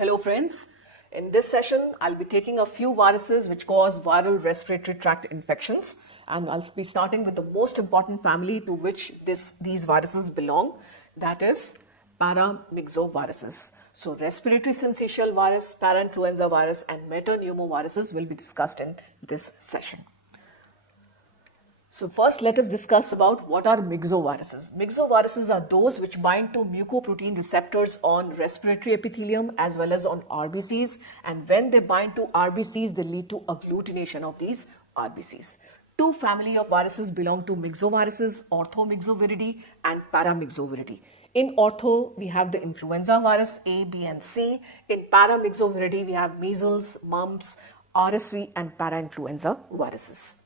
Hello friends, in this session I'll be taking a few viruses which cause viral respiratory tract infections, and I'll be starting with the most important family to which these viruses belong, that is Paramyxoviruses. So respiratory syncytial virus, Parainfluenza virus and Metapneumoviruses will be discussed in this session. So first let us discuss about what are myxoviruses. Myxoviruses are those which bind to mucoprotein receptors on respiratory epithelium as well as on RBCs, and when they bind to RBCs they lead to agglutination of these RBCs. Two family of viruses belong to myxoviruses, Orthomyxoviridae and Paramyxoviridae. In ortho we have the influenza virus A, B and C. In Paramyxoviridae we have measles, mumps, RSV and parainfluenza viruses.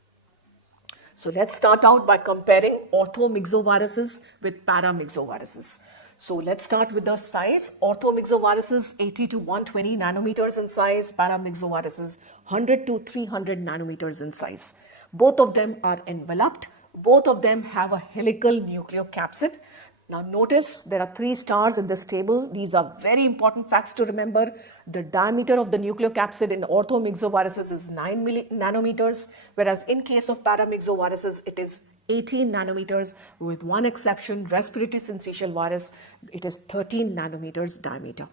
So let's start out by comparing orthomyxoviruses with paramyxoviruses. So let's start with the size. Orthomyxoviruses 80 to 120 nanometers in size, paramyxoviruses 100 to 300 nanometers in size. Both of them are enveloped. Both of them have a helical nucleocapsid. Now notice there are 3 stars in this table. These are very important facts to remember. The diameter of the nucleocapsid in orthomyxoviruses is 9 nanometers, whereas in case of paramyxoviruses it is 18 nanometers, with one exception, respiratory syncytial virus, it is 13 nanometers diameter.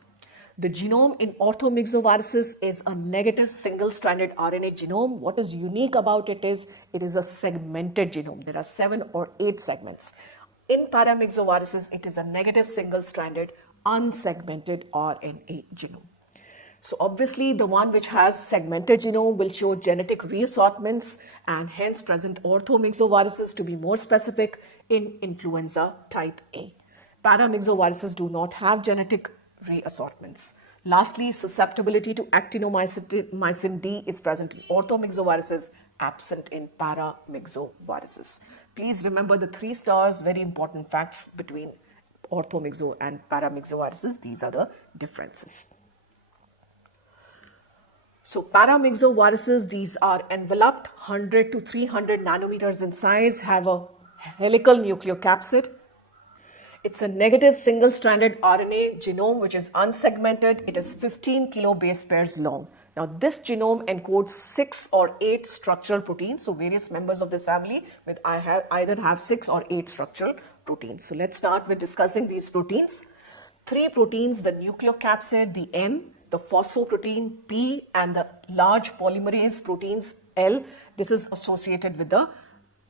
The genome in orthomyxoviruses is a negative single-stranded RNA genome. What is unique about it is a segmented genome. There are 7 or 8 segments. In paramyxoviruses, it is a negative single-stranded unsegmented RNA genome. So obviously the one which has segmented genome will show genetic reassortments and hence present orthomyxoviruses, to be more specific, in influenza type A. Paramyxoviruses do not have genetic reassortments. Lastly, susceptibility to actinomycin D is present in orthomyxoviruses, absent in paramyxoviruses. Please remember the 3 stars, very important facts between orthomyxo and paramyxoviruses. These are the differences. So paramyxoviruses, these are enveloped 100 to 300 nanometers in size, have a helical nucleocapsid. It's a negative single-stranded RNA genome which is unsegmented. It is 15 kilobase pairs long. Now this genome encodes 6 or 8 structural proteins. So various members of this family with either have 6 or 8 structural proteins. So let's start with discussing these proteins. 3 proteins, the nucleocapsid, the N, the phosphoprotein P and the large polymerase proteins L. This is associated with the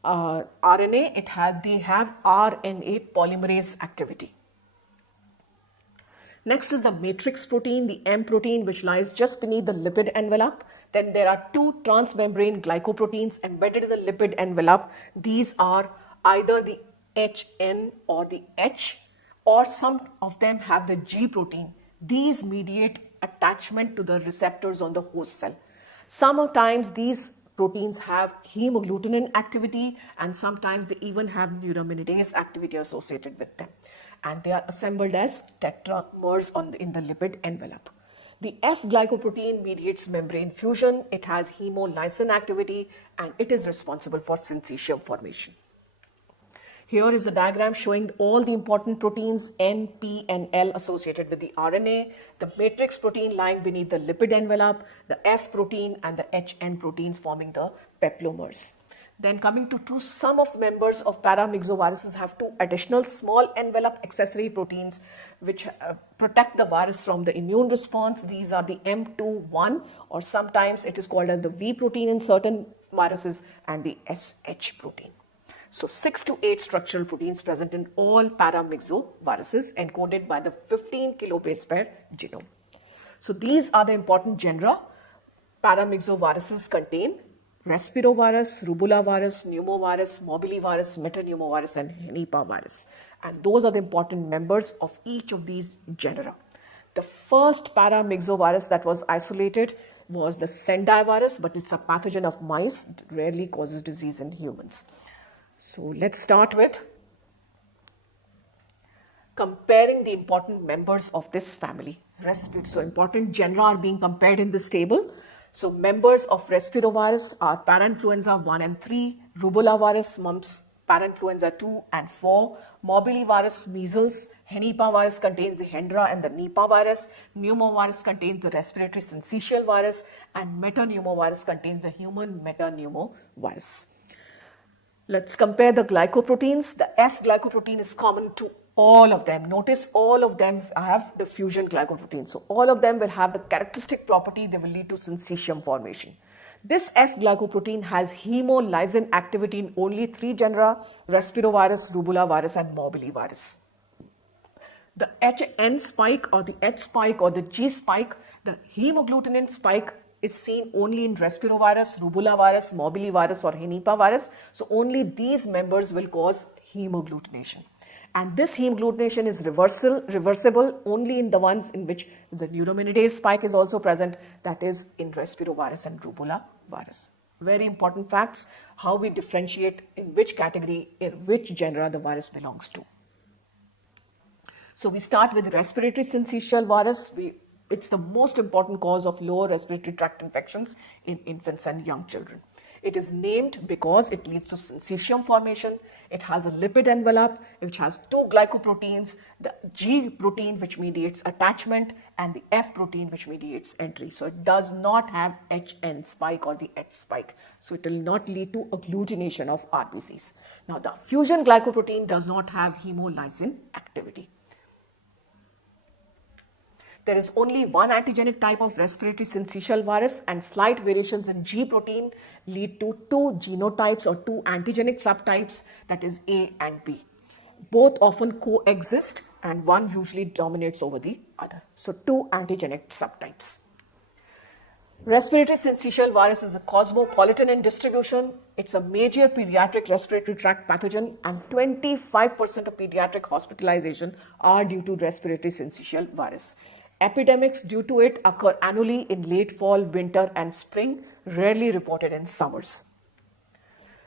RNA. They have RNA polymerase activity. Next is the matrix protein, the M protein, which lies just beneath the lipid envelope. Then there are 2 transmembrane glycoproteins embedded in the lipid envelope. These are either the HN or the H, or some of them have the G protein. These mediate attachment to the receptors on the host cell. Sometimes these proteins have hemagglutinin activity and sometimes they even have neuraminidase activity associated with them. And they are assembled as tetramers in the lipid envelope. The F glycoprotein mediates membrane fusion. It has hemolysin activity and it is responsible for syncytium formation. Here is a diagram showing all the important proteins N, P and L associated with the RNA, the matrix protein lying beneath the lipid envelope, the F protein and the HN proteins forming the peplomers. Then coming to some of members of paramyxoviruses have 2 additional small envelope accessory proteins which protect the virus from the immune response. These are the M21, or sometimes it is called as the V protein in certain viruses, and the SH protein. So 6 to 8 structural proteins present in all paramyxoviruses encoded by the 15 kilobase pair genome. So these are the important genera paramyxoviruses contain: Respirovirus, Rubulavirus, Pneumovirus, Morbillivirus, Metapneumovirus and Nipah virus. And those are the important members of each of these genera. The first paramyxovirus that was isolated was the Sendai virus, but it's a pathogen of mice. It rarely causes disease in humans. So let's start with comparing the important members of this family. So important genera are being compared in this table. So members of Respirovirus are Parainfluenza 1 and 3, Rubulavirus, mumps, Parainfluenza 2 and 4, Morbillivirus, measles, Henipavirus contains the Hendra and the Nipah virus, Pneumovirus contains the respiratory syncytial virus, and Metapneumovirus contains the human metapneumovirus. Let's compare the glycoproteins. The F glycoprotein is common to all of them. Notice all of them have the fusion glycoprotein. So all of them will have the characteristic property that will lead to syncytium formation. This F glycoprotein has hemolysin activity in only 3 genera: Respiratovirus, Rubella virus, and Morbillivirus. The HN spike or the H spike or the G spike, the hemagglutinin spike, is seen only in Respiratovirus, Rubella virus, Morbillivirus, or Henipavirus. So only these members will cause hemagglutination. And this hemagglutination is reversible only in the ones in which the neuraminidase spike is also present, that is in Respiratovirus and Rubella virus. Very important facts, how we differentiate in which category, in which genera the virus belongs to. So we start with respiratory syncytial virus. It's the most important cause of lower respiratory tract infections in infants and young children. It is named because it leads to syncytium formation. It has a lipid envelope which has 2 glycoproteins, the G protein which mediates attachment and the F protein which mediates entry. So it does not have HN spike or the H spike. So it will not lead to agglutination of RBCs. Now the fusion glycoprotein does not have hemolysin activity. There is only one antigenic type of respiratory syncytial virus, and slight variations in G protein lead to 2 genotypes or 2 antigenic subtypes, that is A and B. Both often coexist and one usually dominates over the other. So 2 antigenic subtypes. Respiratory syncytial virus is a cosmopolitan in distribution. It's a major pediatric respiratory tract pathogen, and 25% of pediatric hospitalization are due to respiratory syncytial virus. Epidemics due to it occur annually in late fall, winter, and spring, rarely reported in summers.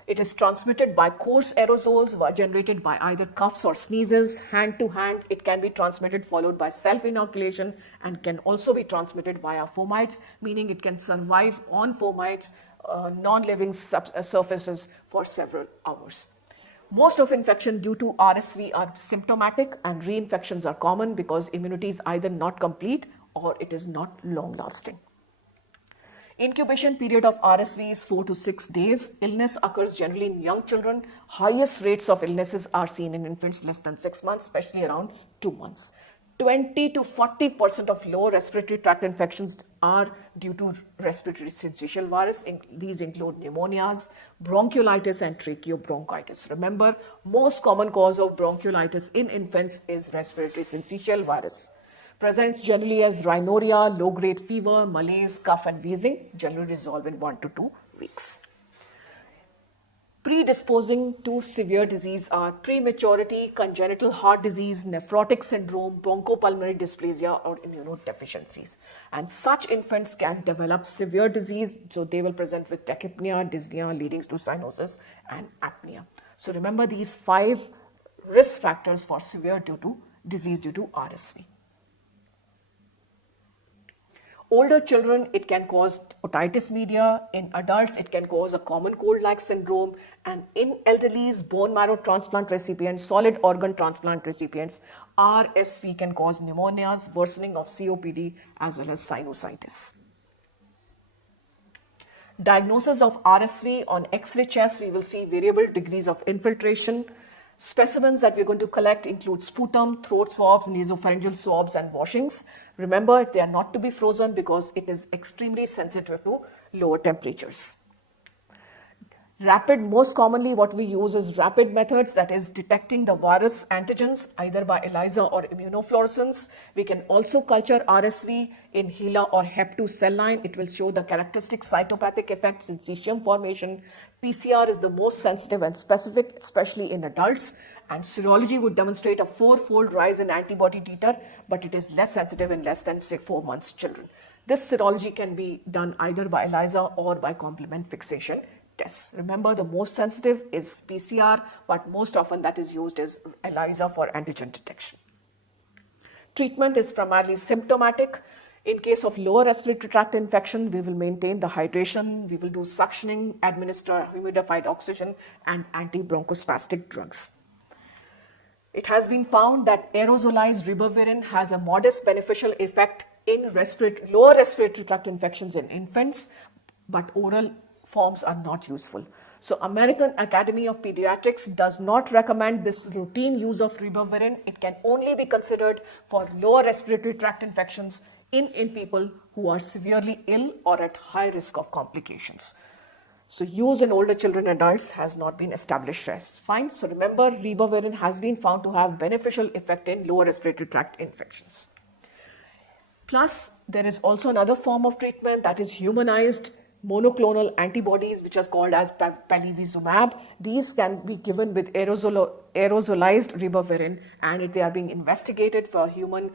It is transmitted by coarse aerosols generated by either coughs or sneezes, hand to hand. It can be transmitted followed by self-inoculation and can also be transmitted via fomites, meaning it can survive on fomites, non-living surfaces for several hours. Most of infection due to RSV are symptomatic, and reinfections are common because immunity is either not complete or it is not long-lasting. Incubation period of RSV is 4 to 6 days. Illness occurs generally in young children. Highest rates of illnesses are seen in infants less than 6 months, especially around 2 months. 20 to 40% of lower respiratory tract infections are due to respiratory syncytial virus. These include pneumonias, bronchiolitis, and tracheobronchitis. Remember, most common cause of bronchiolitis in infants is respiratory syncytial virus. Presents generally as rhinorrhea, low-grade fever, malaise, cough, and wheezing, generally resolve in 1 to 2 weeks. Predisposing to severe disease are prematurity, congenital heart disease, nephrotic syndrome, bronchopulmonary dysplasia, or immunodeficiencies. And such infants can develop severe disease, so they will present with tachypnea, dyspnea, leading to cyanosis and apnea. So remember these 5 risk factors for severe disease due to RSV. Older children, it can cause otitis media. In adults, it can cause a common cold-like syndrome. And in elderlies, bone marrow transplant recipients, solid organ transplant recipients, RSV can cause pneumonias, worsening of COPD, as well as sinusitis. Diagnosis of RSV: on X-ray chest, we will see variable degrees of infiltration. Specimens that we're going to collect include sputum, throat swabs, nasopharyngeal swabs, and washings. Remember, they are not to be frozen because it is extremely sensitive to lower temperatures. Rapid, most commonly what we use is rapid methods, that is detecting the virus antigens either by ELISA or immunofluorescence. We can also culture RSV in HeLa or Hep2 cell line. It will show the characteristic cytopathic effects in syncytium formation. PCR is the most sensitive and specific, especially in adults. And serology would demonstrate a 4-fold rise in antibody titer, but it is less sensitive in less than, say, 4 months children. This serology can be done either by ELISA or by complement fixation tests. Remember, the most sensitive is PCR, but most often that is used is ELISA for antigen detection. Treatment is primarily symptomatic. In case of lower respiratory tract infection, we will maintain the hydration, we will do suctioning, administer humidified oxygen and anti-bronchospastic drugs. It has been found that aerosolized ribavirin has a modest beneficial effect in lower respiratory tract infections in infants, but oral forms are not useful. So American Academy of Pediatrics does not recommend this routine use of ribavirin. It can only be considered for lower respiratory tract infections in people who are severely ill or at high risk of complications. So use in older children and adults has not been established as fine. So remember, ribavirin has been found to have beneficial effect in lower respiratory tract infections. Plus, there is also another form of treatment, that is humanized monoclonal antibodies, which are called as palivizumab. These can be given with aerosolized ribavirin, and they are being investigated for human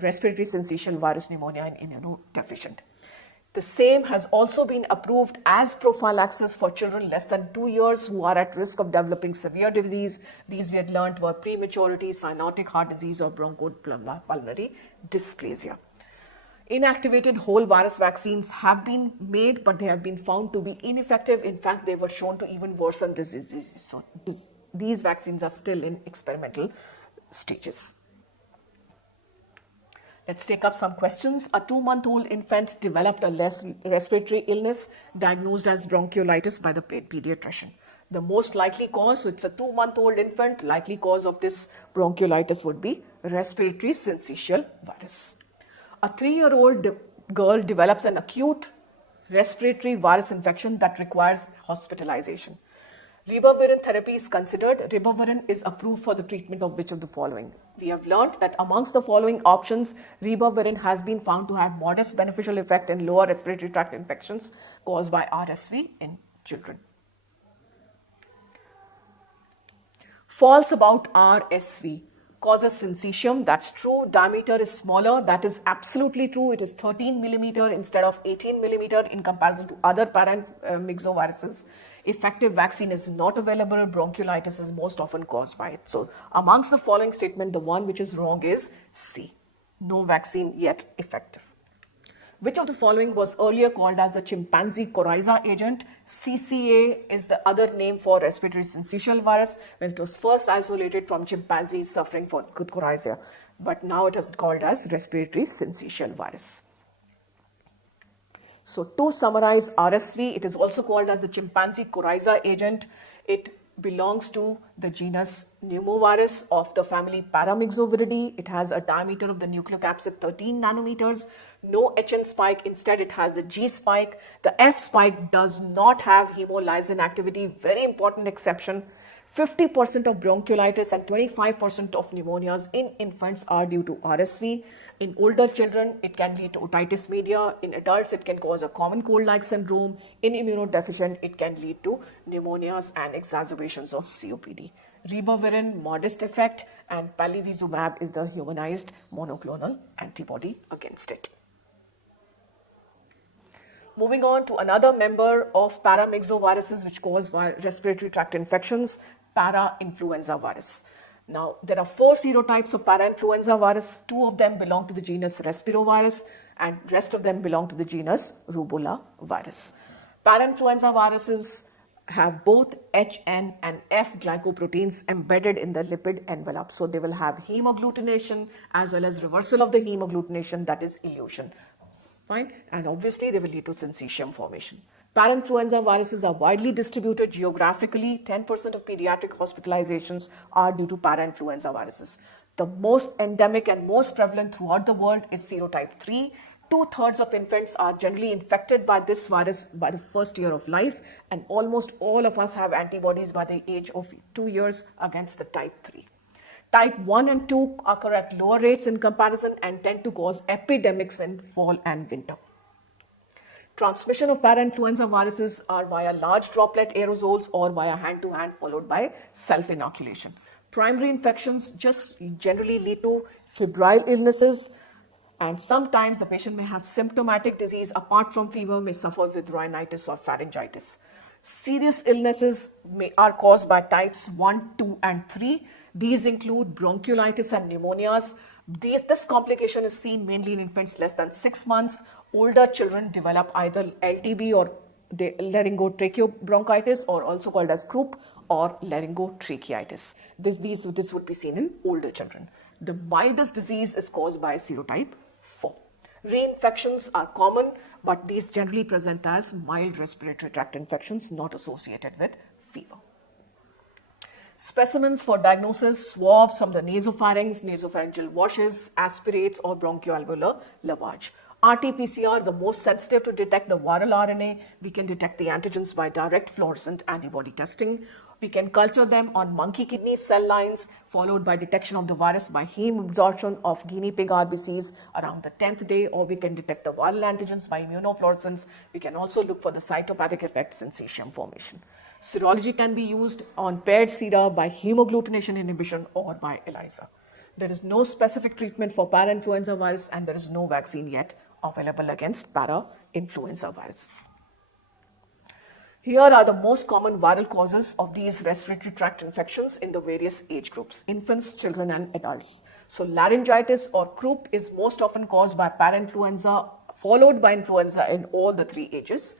respiratory syncytial virus pneumonia in immunodeficient. The same has also been approved as prophylaxis for children less than 2 years who are at risk of developing severe disease. These we had learned were prematurity, cyanotic heart disease or bronchopulmonary dysplasia. Inactivated whole virus vaccines have been made, but they have been found to be ineffective. In fact, they were shown to even worsen diseases. So these vaccines are still in experimental stages. Let's take up some questions. A 2-month-old infant developed a respiratory illness diagnosed as bronchiolitis by the pediatrician. The most likely cause, so it's a 2-month-old infant, likely cause of this bronchiolitis would be respiratory syncytial virus. A 3-year-old girl develops an acute respiratory virus infection that requires hospitalization. Ribavirin therapy is considered. Ribavirin is approved for the treatment of which of the following? We have learned that amongst the following options, ribavirin has been found to have modest beneficial effect in lower respiratory tract infections caused by RSV in children. False about RSV. Causes syncytium, that's true. Diameter is smaller, that is absolutely true. It is 13 millimeter instead of 18 millimeter in comparison to other Paramyxoviruses. Effective vaccine is not available. Bronchiolitis is most often caused by it. So amongst the following statement, the one which is wrong is C. No vaccine yet effective. Which of the following was earlier called as the chimpanzee coryza agent? CCA is the other name for respiratory syncytial virus when it was first isolated from chimpanzees suffering from coryza, but now it is called as respiratory syncytial virus. So to summarize RSV, it is also called as the chimpanzee coryza agent. It belongs to the genus Pneumovirus of the family Paramyxoviridae. It has a diameter of the nucleocapsid 13 nanometers. No HN spike, instead it has the G spike. The F spike does not have hemolysin activity, very important exception. 50% of bronchiolitis and 25% of pneumonias in infants are due to RSV. In older children, it can lead to otitis media. In adults, it can cause a common cold-like syndrome. In immunodeficient, it can lead to pneumonias and exacerbations of COPD. Ribavirin, modest effect, and palivizumab is the humanized monoclonal antibody against it. Moving on to another member of Paramyxoviruses which cause respiratory tract infections, Parainfluenza virus. Now, there are 4 serotypes of Parainfluenza virus. 2 of them belong to the genus Respirovirus and rest of them belong to the genus Rubella virus. Parainfluenza viruses have both HN and F glycoproteins embedded in the lipid envelope. So they will have hemagglutination as well as reversal of the hemagglutination, that is elution. Fine. And obviously they will lead to syncytium formation. Parainfluenza viruses are widely distributed geographically. 10% of pediatric hospitalizations are due to parainfluenza viruses. The most endemic and most prevalent throughout the world is serotype 3. 2/3 of infants are generally infected by this virus by the first year of life, and almost all of us have antibodies by the age of 2 years against the type 3. Type 1 and 2 occur at lower rates in comparison and tend to cause epidemics in fall and winter. Transmission of parainfluenza viruses are via large droplet aerosols or via hand-to-hand followed by self-inoculation. Primary infections just generally lead to febrile illnesses, and sometimes the patient may have symptomatic disease apart from fever, may suffer with rhinitis or pharyngitis. Serious illnesses are caused by types 1, 2 and 3. These include bronchiolitis and pneumonias. This complication is seen mainly in infants less than 6 months. Older children develop either LTB or laryngotracheobronchitis, or also called as croup or laryngotracheitis. This would be seen in older children. The mildest disease is caused by serotype 4. Reinfections are common, but these generally present as mild respiratory tract infections not associated with fever. Specimens for diagnosis: swabs from the nasopharynx, nasopharyngeal washes, aspirates, or bronchoalveolar lavage. RT-PCR, the most sensitive to detect the viral RNA. We can detect the antigens by direct fluorescent antibody testing. We can culture them on monkey kidney cell lines, followed by detection of the virus by heme absorption of guinea pig RBCs around the 10th day, or we can detect the viral antigens by immunofluorescence. We can also look for the cytopathic effect syncytial formation. Serology can be used on paired sera by hemagglutination inhibition or by ELISA. There is no specific treatment for parainfluenza virus, and there is no vaccine yet available against parainfluenza viruses. Here are the most common viral causes of these respiratory tract infections in the various age groups: infants, children, and adults. So laryngitis or croup is most often caused by parainfluenza, followed by influenza in all the 3 ages.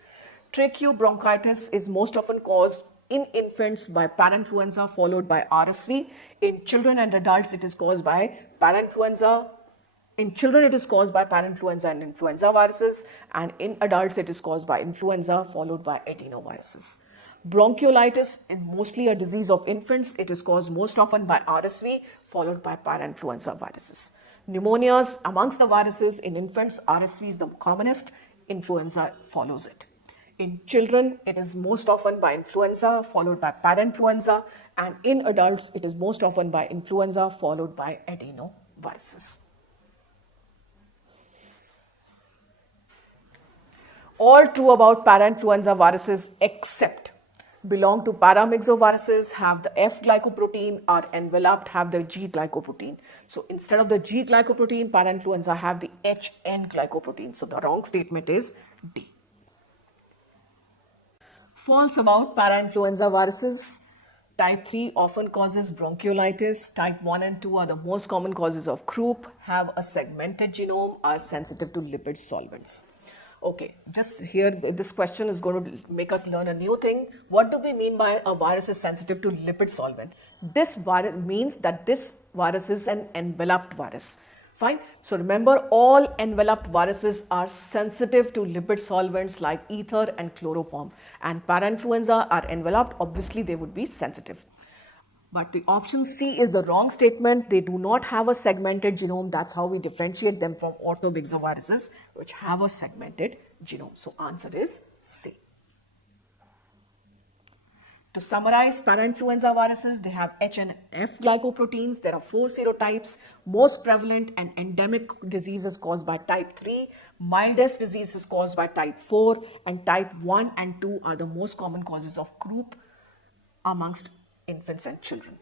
Tracheobronchitis is most often caused in infants by parainfluenza, followed by RSV. In children and adults, it is caused by parainfluenza. In children, it is caused by parainfluenza and influenza viruses, and in adults, it is caused by influenza, followed by adenoviruses. Bronchiolitis is mostly a disease of infants. It is caused most often by RSV, followed by parainfluenza viruses. Pneumonias amongst the viruses in infants, RSV is the commonest, influenza follows it. In children, it is most often by influenza, followed by parainfluenza, and in adults, it is most often by influenza, followed by adenoviruses. All true about parainfluenza viruses except belong to Paramyxoviruses, have the F glycoprotein, are enveloped, have the G glycoprotein. So instead of the G glycoprotein, parainfluenza have the HN glycoprotein. So the wrong statement is D. False about parainfluenza viruses. Type 3 often causes bronchiolitis. Type 1 and 2 are the most common causes of croup, have a segmented genome, are sensitive to lipid solvents. Okay, just here, this question is going to make us learn a new thing. What do we mean by a virus is sensitive to lipid solvent? This virus means that this virus is an enveloped virus. Fine. So remember, all enveloped viruses are sensitive to lipid solvents like ether and chloroform. And parainfluenza are enveloped, obviously they would be sensitive. But the option C is the wrong statement. They do not have a segmented genome. That's how we differentiate them from orthomyxoviruses, which have a segmented genome. So answer is C. To summarize, parainfluenza viruses, they have H and F glycoproteins. There are 4 serotypes. Most prevalent and endemic disease is caused by type 3. Mildest disease is caused by type 4. And type 1 and 2 are the most common causes of croup amongst infants and children.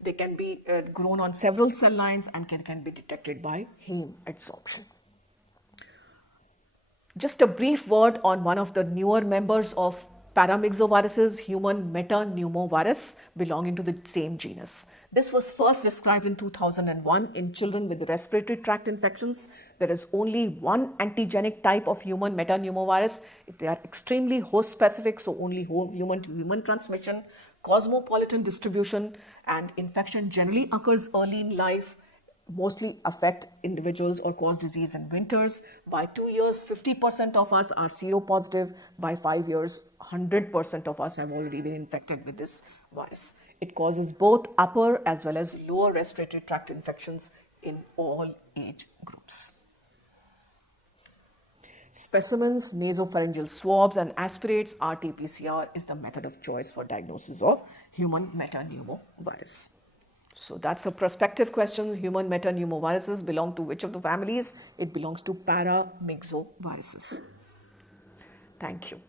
They can be grown on several cell lines and can be detected by heme adsorption. Just a brief word on one of the newer members of Paramyxoviruses, human Metapneumovirus, belonging to the same genus. This was first described in 2001 in children with respiratory tract infections. There is only one antigenic type of human Metapneumovirus. They are extremely host specific, so only human to human transmission. Cosmopolitan distribution, and infection generally occurs early in life, mostly affect individuals or cause disease in winters. By 2 years, 50% of us are seropositive. By 5 years, 100% of us have already been infected with this virus. It causes both upper as well as lower respiratory tract infections in all age groups. Specimens, nasopharyngeal swabs and aspirates, RT-PCR is the method of choice for diagnosis of human metapneumovirus. So that's a prospective question. Human metapneumoviruses belong to which of the families? It belongs to Paramyxoviruses. Thank you.